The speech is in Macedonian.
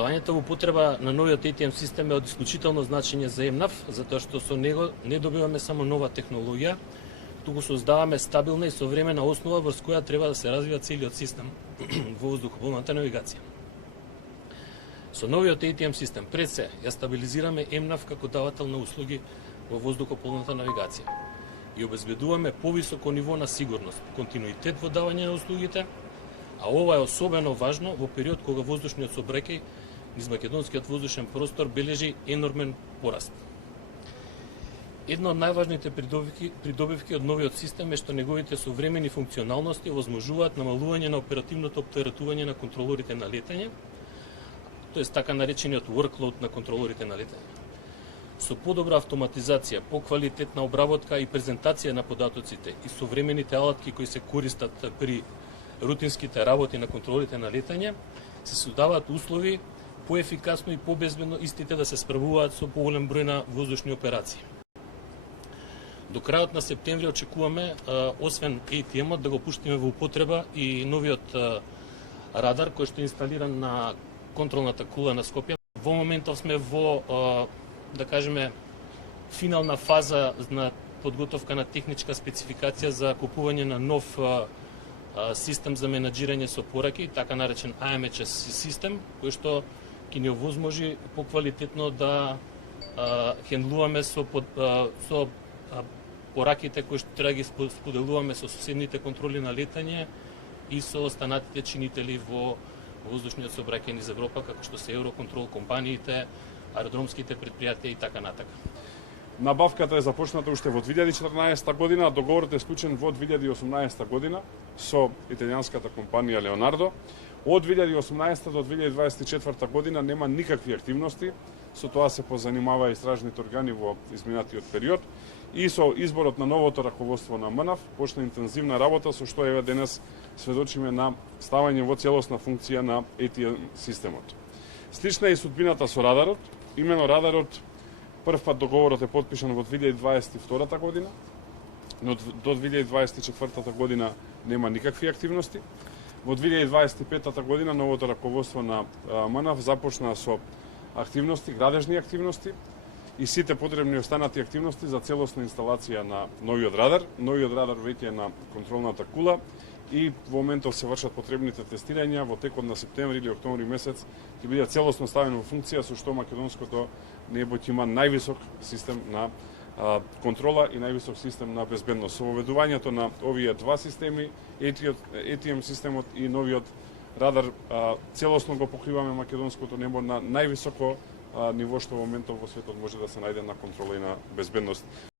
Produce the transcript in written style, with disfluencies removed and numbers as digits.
Ставањето во употреба на новиот ATM систем е од исклучително значење за ЕМНАФ, затоа што со него не добиваме само нова технологија, туку создаваме стабилна и современа основа врз која треба да се развива целиот систем во воздухопловната навигација. Со новиот ATM систем пред се ја стабилизираме ЕМНАФ како давател на услуги во воздухопловната навигација и обезбедуваме повисоко ниво на сигурност, континуитет во давање на услугите, а ова е особено важно во период кога воздушниот сообраќај низ македонскиот воздушен простор бележи енормен пораст. Една од најважните придобивки од новиот систем е што неговите современи функционалности овозможуваат намалување на оперативното оптеретување на контролорите на летање, тоест така наречениот workload на контролорите на летање. Со подобра автоматизација, поквалитетна обработка и презентација на податоците и современите алатки кои се користат при рутинските работи на контролите на летање, се создаваат услови поефикасно и побезбедно истите да се справуваат со поголем број на воздушни операции. До крајот на септември очекуваме, освен ATM-от, да го пуштиме во употреба и новиот радар кој што е инсталиран на контролната кула на Скопје. Во моментов сме во, да кажеме, финална фаза на подготовка на техничка спецификација за купување на нов систем за менаџирање со пораки, така наречен AMHS систем, кој што ќе ни овозможи поквалитетно да хендлуваме со пораките кои што треба ги споделуваме со соседните контроли на летање и со останатите чинители во воздушниот сообраќај низ Европа, како што се Евроконтрол, компаниите, аеродромските предпријатија и така натака. Набавката е започната уште во 2014 година, а договорот е склучен во 2018 година со италијанската компанија Леонардо. Од 2018 до 2024 година нема никакви активности, со тоа се позанимава истражните органи во изминатиот период и со изборот на новото раководство на МНАФ почна интензивна работа со што еве денес сведочиме на ставање во целосна функција на ATM системот. Слична е и судбината со радарот. Имено радарот прв пат договорот е потпишан во 2022 година, но до 2024 година нема никакви активности. Во 2025 година новото раководство на МНАФ започна со активности, градежни активности и сите потребни останати активности за целосна инсталација на новиот радар. Новиот радар веќе е на контролната кула и во моментов се вршат потребните тестирања. Во текот на септември или октомври месец ќе биде целосно ставен во функција, со што македонското небо ќе има највисок систем на контрола и највисок систем на безбедност. Со воведувањето на овие два системи, ATM системот и новиот радар, целосно го покриваме македонското небо на највисоко ниво што во моментов во светот може да се најде на контрола и на безбедност.